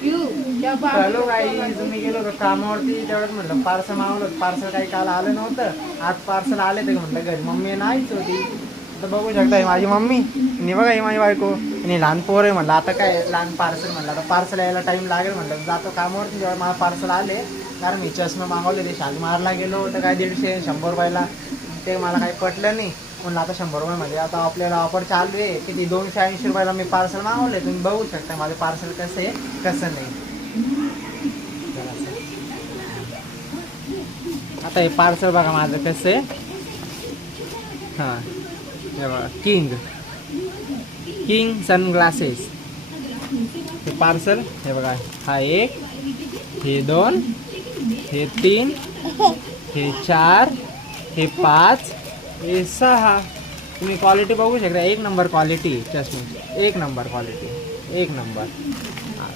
Hello guys, मी गेलो होतो कामावरती, तेवढंच म्हटलं पार्सल मागवलं होतं. पार्सल काही काल आलं नव्हतं, आज पार्सल आले ते म्हटलं घरी मम्मी नाहीच होती. तर बघू शकता माझी मम्मी आणि बघा ही माझी बायको आणि लहान पोर आहे. म्हटलं आता काय लहान पार्सल, म्हटलं आता पार्सल यायला टाईम लागेल. म्हटलं जातो कामावरती, जेव्हा मला पार्सल आले. कारण मी चष्मे मागवले ते शालीमारला गेलो होतं, काय 150-100 रुपयाला, ते मला काही पटलं नाही. म्हणलं आता 100 रुपयामध्ये आता आपल्याला ऑफर चालू आहे, किती 280 रुपयाला मी पार्सल मागवले. तुम्ही बघू शकता माझे पार्सल कसं आहे कसं नाही. आता हे पार्सल बघा माझं कसं आहे. हां हे बघा, किंग सनग्लासेस हे पार्सल. हे बघा, हा 1, हे 2, हे 3, हे 4, हे 5, हे 6. तुम्ही क्वालिटी बघू शकता, 1 नंबर क्वालिटी चष्म्याची, 1 नंबर क्वालिटी, 1 नंबर.